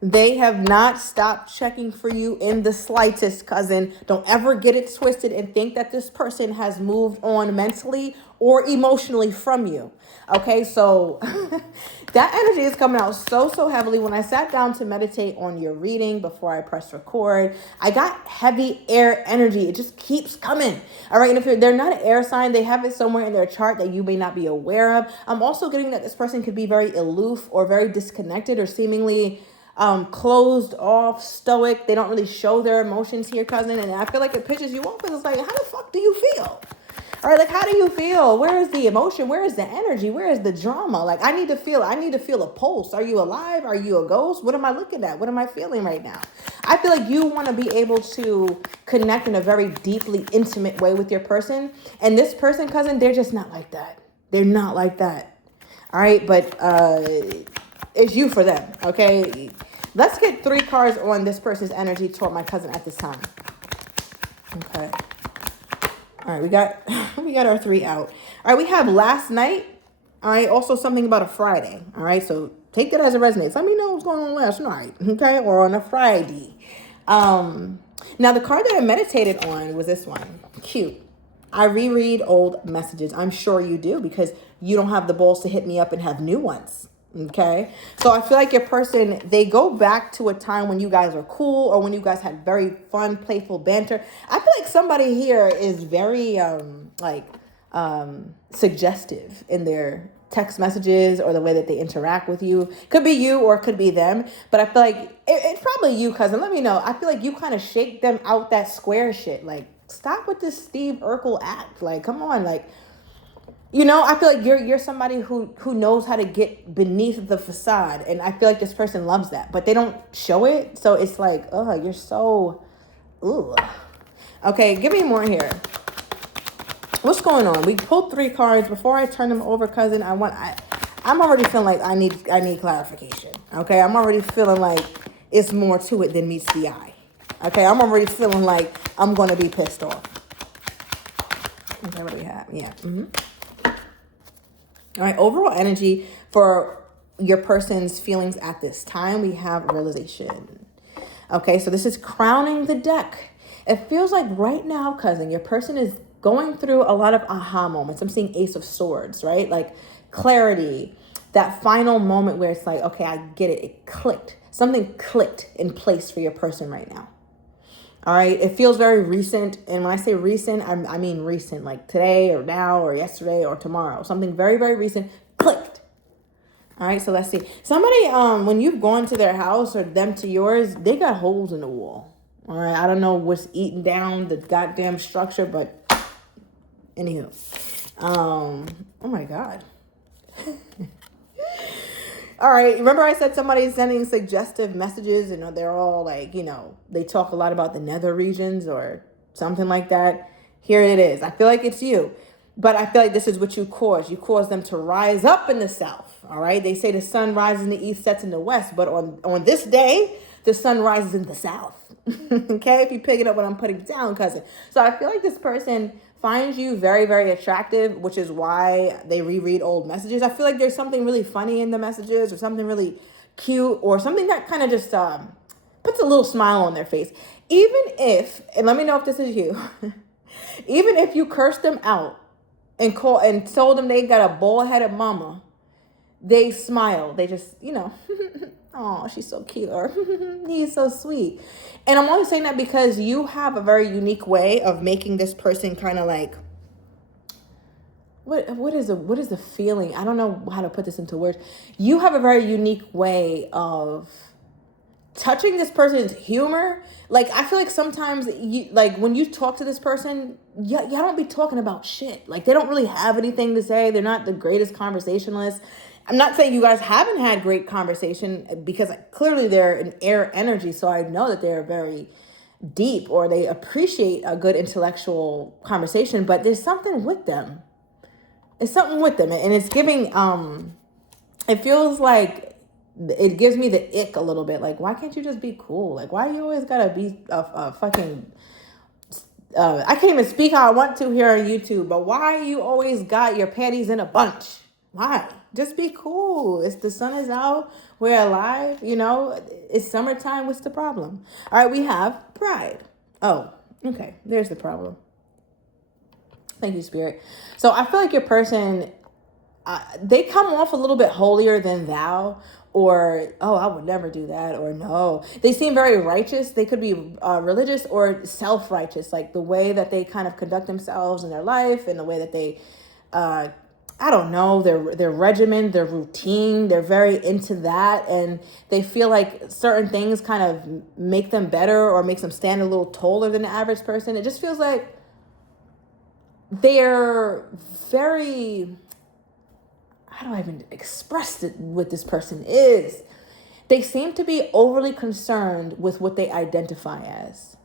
They have not stopped checking for you in the slightest, cousin. Don't ever get it twisted and think that this person has moved on mentally or emotionally from you. Okay, so that energy is coming out so heavily. When I sat down to meditate on your reading before I press record, I got heavy air energy. It just keeps coming. All right, and if they're not an air sign, they have it somewhere in their chart that you may not be aware of. I'm also getting that this person could be very aloof or very disconnected or seemingly closed off, stoic. They don't really show their emotions here, cousin. And I feel like it pitches you off and it's like, how the fuck do you feel? All right, like how do you feel? Where is the emotion? Where is the energy? Where is the drama? Like I need to feel a pulse. Are you alive? Are you a ghost? What am I looking at? What am I feeling right now? I feel like you want to be able to connect in a very deeply intimate way with your person. And this person, cousin, they're just not like that. They're not like that. All right, but it's you for them, okay? Let's get 3 cards on this person's energy toward my cousin at this time. Okay. All right, we got our 3 out. All right, we have last night. All right, also something about a Friday. All right, so take that as it resonates. Let me know what's going on last night, okay, or on a Friday. Now the card that I meditated on was this one. Cute. I reread old messages. I'm sure you do because you don't have the balls to hit me up and have new ones. Okay. So I feel like your person, they go back to a time when you guys were cool or when you guys had very fun, playful banter. I feel like somebody here is very suggestive in their text messages or the way that they interact with you. Could be you or it could be them. But I feel like it's probably you, cousin. Let me know. I feel like you kind of shake them out that square shit. Like, stop with this Steve Urkel act. Like, come on. Like, you know, I feel like you're somebody who knows how to get beneath the facade. And I feel like this person loves that. But they don't show it. So it's like, oh, you're so... Ooh. Okay, give me more here. What's going on? We pulled 3 cards. Before I turn them over, cousin, I'm already feeling like I need clarification. Okay, I'm already feeling like it's more to it than meets the eye. Okay, I'm already feeling like I'm gonna be pissed off. Okay, what do we have? Yeah. All right, overall energy for your person's feelings at this time, we have realization. Okay, so this is crowning the deck. It feels like right now, cousin, your person is going through a lot of aha moments. I'm seeing Ace of Swords, right? Like clarity, that final moment where it's like, okay, I get it. It clicked. Something clicked in place for your person right now. All right. It feels very recent. And when I say recent, I mean recent, like today or now or yesterday or tomorrow. Something very, very recent clicked. All right. So let's see. Somebody, when you've gone to their house or them to yours, they got holes in the wall. All right. I don't know what's eating down the goddamn structure, but anywho, oh my God. All right. Remember I said somebody's sending suggestive messages and they're all like, they talk a lot about the nether regions or something like that. Here it is. I feel like it's you, but I feel like this is what you cause. You cause them to rise up in the south. All right. They say the sun rises in the east, sets in the west, but on this day, the sun rises in the south. Okay. If you pick it up what I'm putting down, cousin. So I feel like this person finds you very, very attractive, which is why they reread old messages. I feel like there's something really funny in the messages or something really cute or something that kind of just puts a little smile on their face. Even if, and let me know if this is you, even if you curse them out and told them they got a bald-headed mama, they smile. They just, oh, she's so cute, or he's so sweet. And I'm only saying that because you have a very unique way of making this person kind of like, what is the feeling? I don't know how to put this into words. You have a very unique way of touching this person's humor. Like, I feel like sometimes when you talk to this person, y'all don't be talking about shit. Like, they don't really have anything to say. They're not the greatest conversationalists. I'm not saying you guys haven't had great conversation because clearly they're an air energy. So I know that they're very deep or they appreciate a good intellectual conversation, but there's something with them. It's something with them. And it's giving, it feels like it gives me the ick a little bit. Like, why can't you just be cool? Like, why you always gotta be a fucking, I can't even speak how I want to here on YouTube, but why you always got your panties in a bunch? Why? Just be cool. It's the sun is out. We're alive. It's summertime. What's the problem? All right, we have pride. Oh, okay. There's the problem. Thank you, Spirit. So I feel like your person, they come off a little bit holier than thou, or, oh, I would never do that, or no. They seem very righteous. They could be religious or self-righteous, like the way that they kind of conduct themselves in their life and the way that they, I don't know, their regimen, their routine. They're very into that, and they feel like certain things kind of make them better or makes them stand a little taller than the average person. It just feels like they're very, how do I even express it, what this person is? They seem to be overly concerned with what they identify as,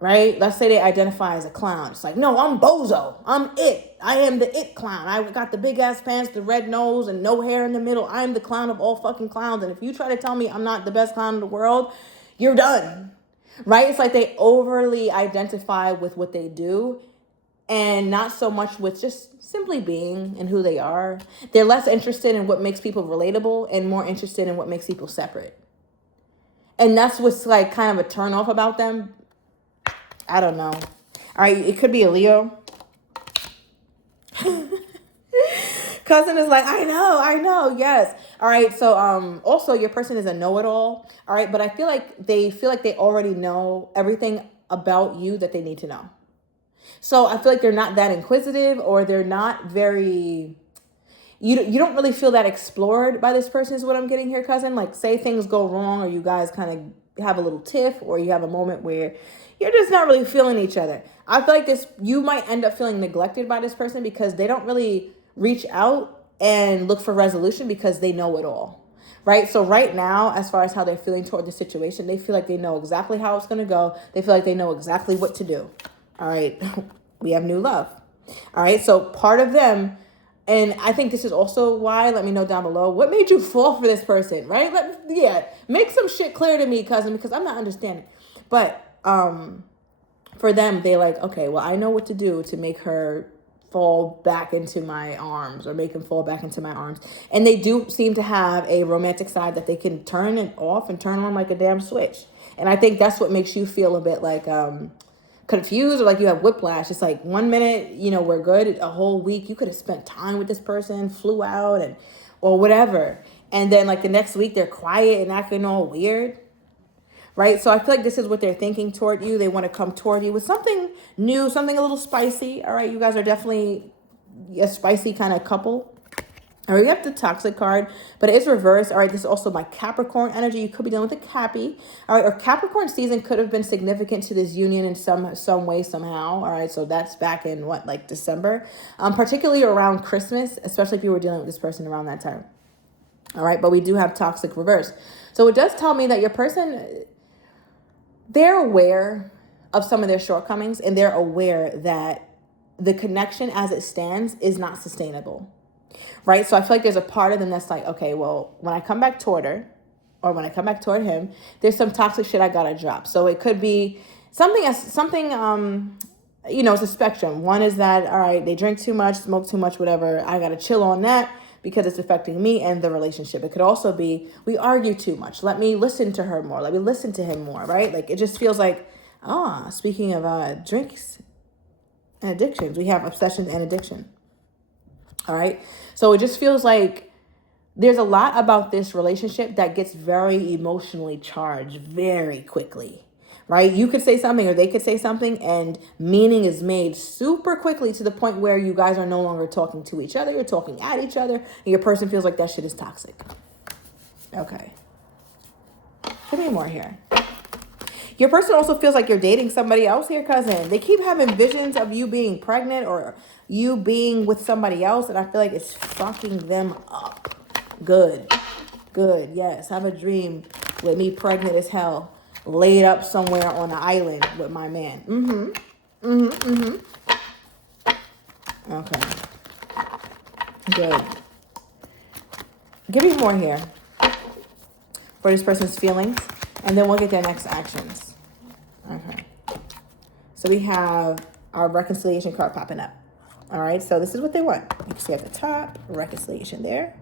right? Let's say they identify as a clown. It's like, no, I'm Bozo. I'm it. I am the it clown. I got the big ass pants, the red nose, and no hair in the middle. I'm the clown of all fucking clowns. And if you try to tell me I'm not the best clown in the world, you're done, right? It's like they overly identify with what they do and not so much with just simply being and who they are. They're less interested in what makes people relatable and more interested in what makes people separate. And that's what's like kind of a turn off about them. I don't know. All right, it could be a Leo. Cousin is like, I know, yes. All right, so also your person is a know-it-all. All right, but I feel like they already know everything about you that they need to know. So I feel like they're not that inquisitive, or they're not very, you don't really feel that explored by this person is what I'm getting here, cousin. Like, say things go wrong, or you guys kind of have a little tiff, or you have a moment where you're just not really feeling each other. I feel like you might end up feeling neglected by this person because they don't really reach out and look for resolution because they know it all. Right? So right now, as far as how they're feeling toward the situation, they feel like they know exactly how it's going to go. They feel like they know exactly what to do. All right, we have new love. All right, so part of them, and I think this is also why, let me know down below, what made you fall for this person, right? Make some shit clear to me, cousin, because I'm not understanding. But for them, they like, okay, well, I know what to do to make her fall back into my arms, or make him fall back into my arms. And they do seem to have a romantic side that they can turn it off and turn on like a damn switch. And I think that's what makes you feel a bit like, confused, or like you have whiplash. It's like 1 minute, we're good. A whole week you could have spent time with this person, flew out or whatever, and then like the next week they're quiet and acting all weird, right? So I feel like this is what they're thinking toward you. They want to come toward you with something new, something a little spicy. All right, you guys are definitely a spicy kind of couple. All right, we have the toxic card, but it is reversed. All right, this is also my Capricorn energy. You could be dealing with a Cappy. All right, or Capricorn season could have been significant to this union in some way, somehow. All right, so that's back in like December, particularly around Christmas, especially if you were dealing with this person around that time. All right, but we do have toxic reverse. So it does tell me that your person, they're aware of some of their shortcomings, and they're aware that the connection as it stands is not sustainable. Right? So I feel like there's a part of them that's like, okay, well, when I come back toward her, or when I come back toward him, there's some toxic shit I gotta drop. So it could be something, it's a spectrum. One is that, all right, they drink too much, smoke too much, whatever. I gotta chill on that because it's affecting me and the relationship. It could also be, we argue too much. Let me listen to her more. Let me listen to him more, right? Like, it just feels like, speaking of drinks and addictions, we have obsession and addiction. All right. So it just feels like there's a lot about this relationship that gets very emotionally charged very quickly, right? You could say something or they could say something and meaning is made super quickly to the point where you guys are no longer talking to each other. You're talking at each other and your person feels like that shit is toxic. Okay. Give me more here. Your person also feels like you're dating somebody else here, cousin. They keep having visions of you being pregnant or you being with somebody else, and I feel like it's fucking them up. Good. Yes, have a dream with me pregnant as hell, laid up somewhere on an island with my man. Okay. Good. Give me more here for this person's feelings, and then we'll get their next actions. Okay. So we have our reconciliation card popping up. All right, so this is what they want. You can see at the top, reconciliation there.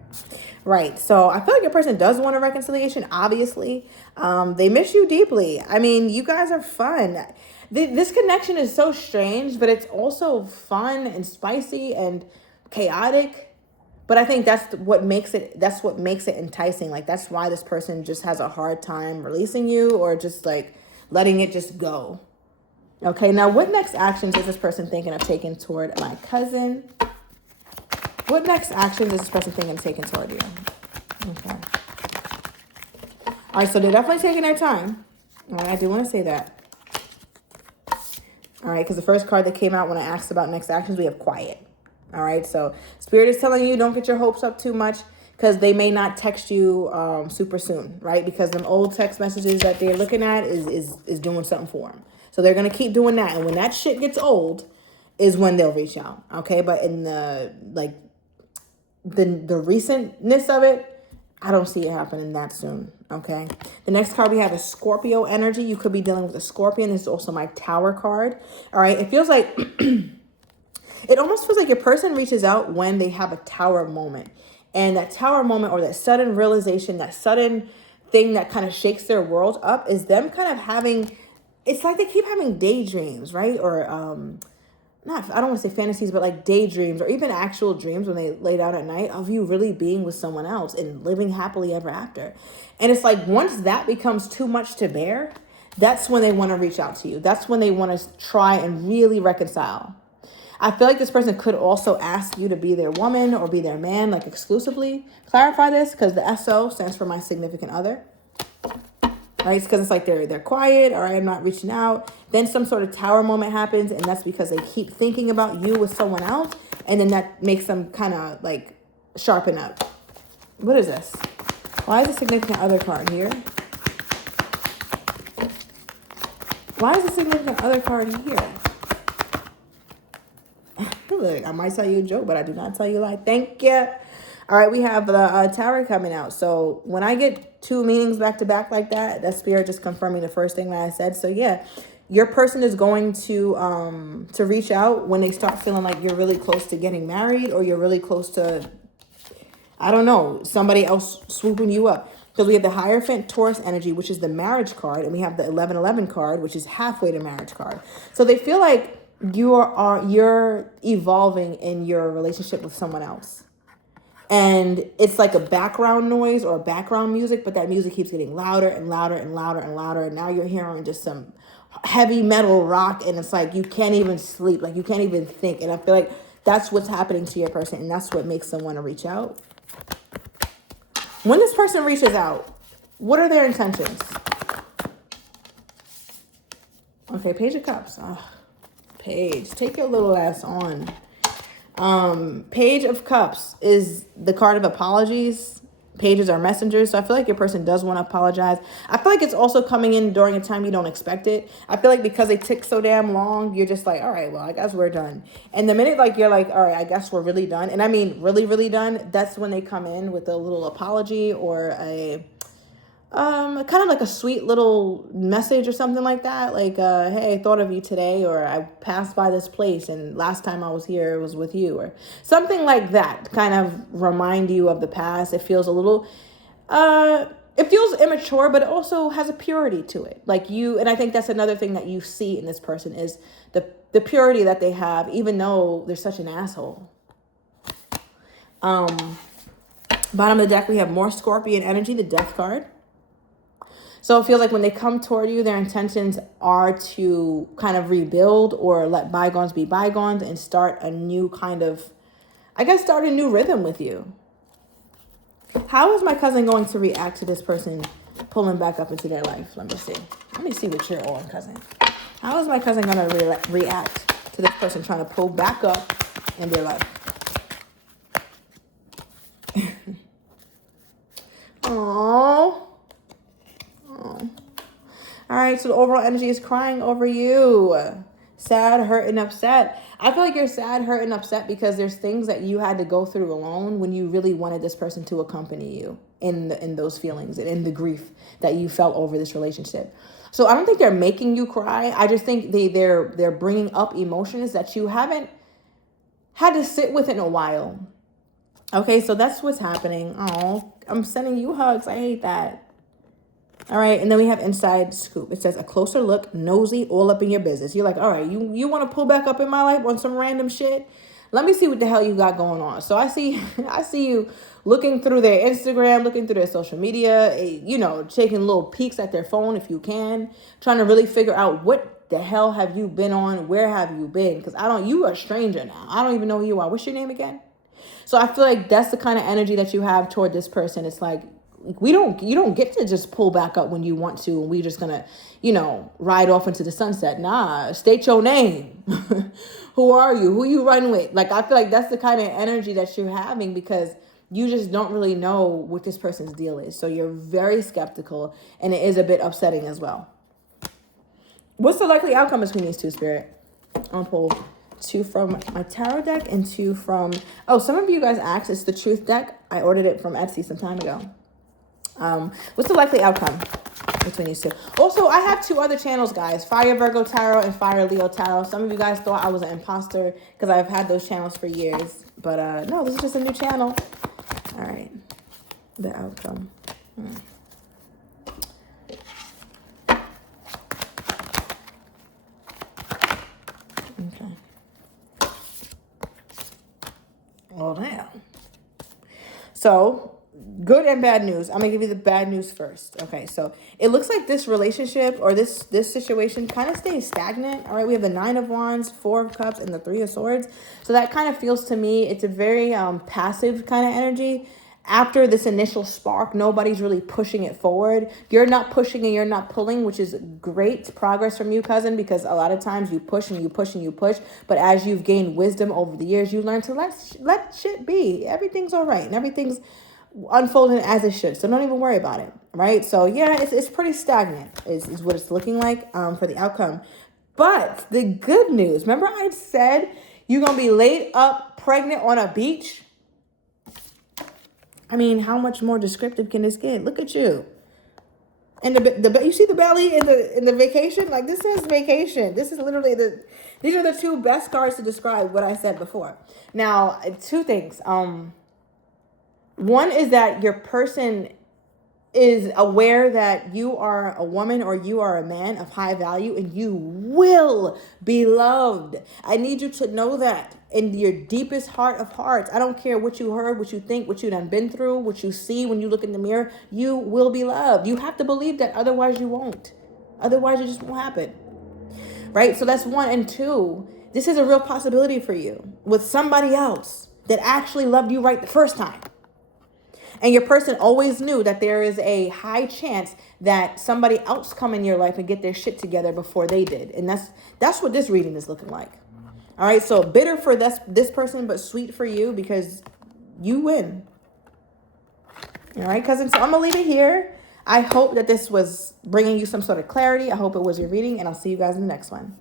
Right. So I feel like your person does want a reconciliation, obviously. They miss you deeply. I mean, you guys are fun. This connection is so strange, but it's also fun and spicy and chaotic. But I think that's what makes it enticing. Like that's why this person just has a hard time releasing you or just like letting it just go. Okay, now what next actions is this person thinking of taking toward my cousin? What next actions is this person thinking of taking toward you? Okay. All right, so they're definitely taking their time. All right, I do want to say that. All right, because the first card that came out when I asked about next actions, we have quiet. All right, so Spirit is telling you don't get your hopes up too much because they may not text you super soon, right? Because them old text messages that they're looking at is doing something for them. So they're going to keep doing that. And when that shit gets old is when they'll reach out, okay? But in the, like, the recentness of it, I don't see it happening that soon, okay? The next card we have is Scorpio energy. You could be dealing with a Scorpion. This is also my Tower card, all right? It feels like, it almost feels like your person reaches out when they have a Tower moment. And that Tower moment or that sudden realization, that sudden thing that kind of shakes their world up is them kind of having, it's like they keep having daydreams, right? Or, not, I don't want to say fantasies, but like daydreams or even actual dreams when they lay down at night of you really being with someone else and living happily ever after. And it's like once that becomes too much to bear, that's when they want to reach out to you. That's when they want to try and really reconcile. I feel like this person could also ask you to be their woman or be their man, like exclusively. Clarify this because the SO stands for my significant other. Right? It's because it's like they're quiet, all right, I'm not reaching out. Then some sort of Tower moment happens, and that's because they keep thinking about you with someone else, and then that makes them kind of like sharpen up. What is this? Why is the significant other card here? Why is the significant other card here? Look, I might tell you a joke, but I do not tell you a lie. Thank you. All right, we have the Tower coming out. So when I get two meanings back to back like that, that's Spirit just confirming the first thing that I said. So yeah, your person is going to reach out when they start feeling like you're really close to getting married or you're really close to, I don't know, somebody else swooping you up. Because we have the Hierophant Taurus energy, which is the marriage card, and we have the 1111 card, which is halfway to marriage card. So they feel like you're evolving in your relationship with someone else. And it's like a background noise or background music, but that music keeps getting louder and louder and louder and louder. And now you're hearing just some heavy metal rock, and it's like you can't even sleep, like you can't even think. And I feel like that's what's happening to your person, and that's what makes them want to reach out. When this person reaches out, what are their intentions? Okay, Page of Cups. Oh, Page, take your little ass on. Page of Cups is the card of apologies. Pages are messengers. So I feel like your person does want to apologize. I feel like it's also coming in during a time you don't expect it. I feel like because they tick so damn long, you're just like, all right, well, I guess we're done. And the minute like you're like, all right, I guess we're really done. And I mean, really, really done. That's when they come in with a little apology or a kind of like a sweet little message or something like that. Like, hey, I thought of you today, or I passed by this place and last time I was here, it was with you, or something like that. Kind of remind you of the past. It feels a little, it feels immature, but it also has a purity to it. Like you, and I think that's another thing that you see in this person is the purity that they have, even though they're such an asshole. Bottom of the deck, we have more Scorpion energy, the Death card. So it feels like when they come toward you, their intentions are to kind of rebuild or let bygones be bygones and start a new kind of, I guess, start a new rhythm with you. How is my cousin going to react to this person pulling back up into their life? Let me see. Let me see what you're on, cousin. How is my cousin going to react to this person trying to pull back up in their life? Aww. All right, so the overall energy is crying over you. Sad, hurt, and upset. I feel like you're sad, hurt, and upset because there's things that you had to go through alone when you really wanted this person to accompany you in those feelings and in the grief that you felt over this relationship. So I don't think they're making you cry. I just think they're bringing up emotions that you haven't had to sit with in a while. Okay, so that's what's happening. Oh, I'm sending you hugs. I hate that. All right, and then we have inside scoop. It says a closer look, nosy, all up in your business. You're like, all right, you want to pull back up in my life on some random shit? Let me see what the hell you got going on. So I see, I see you looking through their Instagram, looking through their social media, taking little peeks at their phone if you can, trying to really figure out what the hell have you been on, where have you been? Because you are a stranger now. I don't even know who you are. What's your name again? So I feel like that's the kind of energy that you have toward this person. It's like you don't get to just pull back up when you want to and we just gonna, ride off into the sunset. Nah, state your name. Who are you? Who you run with? Like I feel like that's the kind of energy that you're having because you just don't really know what this person's deal is. So you're very skeptical and it is a bit upsetting as well. What's the likely outcome between these two, Spirit? I'll pull 2 from my tarot deck and 2 from... Oh, some of you guys asked. It's the Truth deck. I ordered it from Etsy some time ago. What's the likely outcome between these two? Also, I have 2 other channels, guys. Fire Virgo Tarot and Fire Leo Tarot. Some of you guys thought I was an imposter because I've had those channels for years. But no, this is just a new channel. All right. The outcome. Okay. Well, damn. So, good and bad news. I'm going to give you the bad news first. Okay, so it looks like this relationship or this situation kind of stays stagnant. All right, we have the 9 of Wands, 4 of Cups, and the 3 of Swords. So that kind of feels to me, it's a very passive kind of energy. After this initial spark, nobody's really pushing it forward. You're not pushing and you're not pulling, which is great progress from you, cousin, because a lot of times you push and you push and you push. But as you've gained wisdom over the years, you learn to let shit be. Everything's all right and everything's unfolding as it should. So don't even worry about it, right? So yeah, it's pretty stagnant is what it's looking like for the outcome. But the good news, remember I said you're going to be laid up pregnant on a beach? I mean, how much more descriptive can this get? Look at you. And the you see the belly in the vacation? Like this says vacation. This is literally these are the 2 best cards to describe what I said before. Now, 2 things. One is that your person is aware that you are a woman or you are a man of high value and you will be loved. I need you to know that in your deepest heart of hearts. I don't care what you heard, what you think, what you done been through, what you see when you look in the mirror. You will be loved. You have to believe that, otherwise you won't. Otherwise it just won't happen. Right? So that's 1. And 2, this is a real possibility for you with somebody else that actually loved you right the first time. And your person always knew that there is a high chance that somebody else come in your life and get their shit together before they did. And that's what this reading is looking like. All right, so bitter for this person, but sweet for you because you win. All right, cousin. So I'm going to leave it here. I hope that this was bringing you some sort of clarity. I hope it was your reading, and I'll see you guys in the next one.